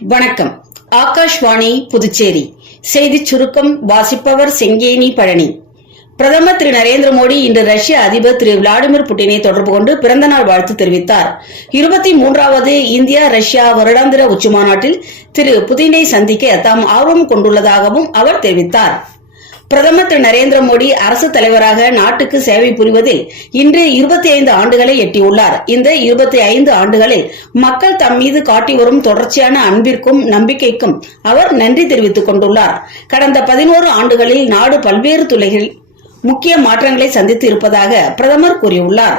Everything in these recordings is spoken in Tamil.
வணக்கம். ஆகாஷ்வாணி புதுச்சேரி செய்திச் சுருக்கம் வாசிப்பவர் செங்கேனி பழனி. பிரதமர் திரு நரேந்திர மோடி இன்று ரஷ்ய அதிபர் திரு விளாடிமிர் புட்டினை தொடர்பு கொண்டு பிறந்தநாள் வாழ்த்து தெரிவித்தார். 23வது இந்தியா ரஷ்யா வருடாந்திர உச்சிமாநாட்டில் திரு புதினை சந்திக்க தாம் ஆர்வம் கொண்டுள்ளதாகவும் அவர் தெரிவித்தார். பிரதமர் திரு நரேந்திர மோடி அரசு தலைவராக நாட்டுக்கு சேவை புரிவதில் இன்று 25 ஆண்டுகளை எட்டியுள்ளார். இந்த 25 ஆண்டுகளில் மக்கள் தம் மீது காட்டி வரும் தொடர்ச்சியான அன்பிற்கும் நம்பிக்கைக்கும் அவர் நன்றி தெரிவித்துக் கொண்டுள்ளார். கடந்த 11 ஆண்டுகளில் நாடு பல்வேறு துறைகளில் முக்கிய மாற்றங்களை சந்தித்து இருப்பதாக பிரதமர் கூறியுள்ளார்.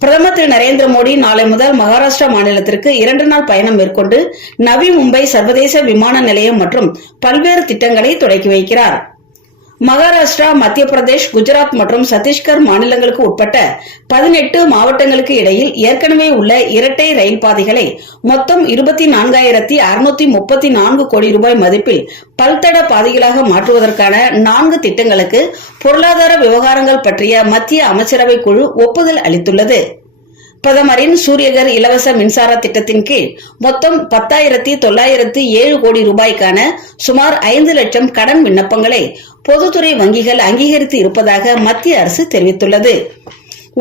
பிரதமர் திரு நரேந்திர மோடி நாளை முதல் மகாராஷ்டிரா மாநிலத்திற்கு 2 நாள் பயணம் மேற்கொண்டு நவி மும்பை சர்வதேச விமான நிலையம் மற்றும் பல்வேறு திட்டங்களை தொடக்கி வைக்கிறார். மகாராஷ்டிரா, மத்திய பிரதேஷ், குஜராத் மற்றும் சத்தீஸ்கர் மாநிலங்களுக்கு உட்பட்ட 18 மாவட்டங்களுக்கு இடையில் ஏற்கனவே உள்ள இரட்டை ரயில் பாதைகளை மொத்தம் 24,634 கோடி ரூபாய் மதிப்பில் பல்தட பாதைகளாக மாற்றுவதற்கான 4 திட்டங்களுக்கு பொருளாதார விவகாரங்கள் பற்றிய மத்திய அமைச்சரவை குழு ஒப்புதல் அளித்துள்ளது. பிரதமரின் சூரியகர் இலவச மின்சார திட்டத்தின் கீழ் மொத்தம் 10,907 கோடி ரூபாய்க்கான சுமார் 5 லட்சம் கடன் விண்ணப்பங்களை பொதுத்துறை வங்கிகள் அங்கீகரித்து இருப்பதாக மத்திய அரசு தெரிவித்துள்ளது.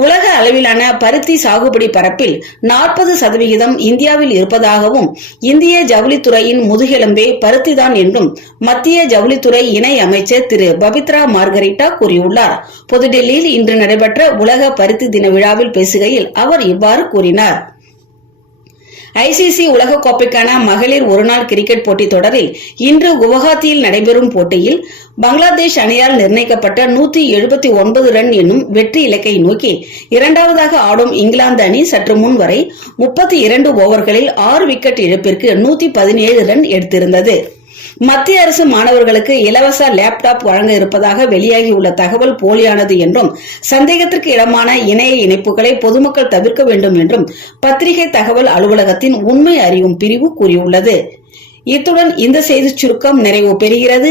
உலக அளவிலான பருத்தி சாகுபடி பரப்பில் 40% இந்தியாவில் இருப்பதாகவும் இந்திய ஜவுளித்துறையின் முதுகெலும்பே பருத்திதான் என்றும் மத்திய ஜவுளித்துறை இணை அமைச்சர் திரு பபித்ரா மார்கரிட்டா கூறியுள்ளார். புதுடெல்லியில் இன்று நடைபெற்ற உலக பருத்தி தின விழாவில் பேசுகையில் அவர் இவ்வாறு கூறினார். ஐசிசி உலகக்கோப்பைக்கான மகளிர் ஒருநாள் கிரிக்கெட் போட்டித் தொடரில் இன்று குவஹாத்தியில் நடைபெறும் போட்டியில் பங்களாதேஷ் அணியால் நிர்ணயிக்கப்பட்ட 179 ரன் என்னும் வெற்றி இலக்கை நோக்கி இரண்டாவதாக ஆடும் இங்கிலாந்து அணி சற்று முன் வரை 32 ஓவர்களில் 6 விக்கெட் இழப்பிற்கு 117 ரன் எடுத்திருந்தது. மத்திய அரசு மாணவர்களுக்கு இலவச லேப்டாப் வழங்க இருப்பதாக வெளியாகியுள்ள தகவல் போலியானது என்றும் சந்தேகத்திற்கு இடமான இணைய இணைப்புகளை பொதுமக்கள் தவிர்க்க வேண்டும் என்றும் பத்திரிகை தகவல் அலுவலகத்தின் உண்மை அறியும் பிரிவு கூறியுள்ளது. இத்துடன் இந்த செய்திச் சுருக்கம் நிறைவு பெறுகிறது.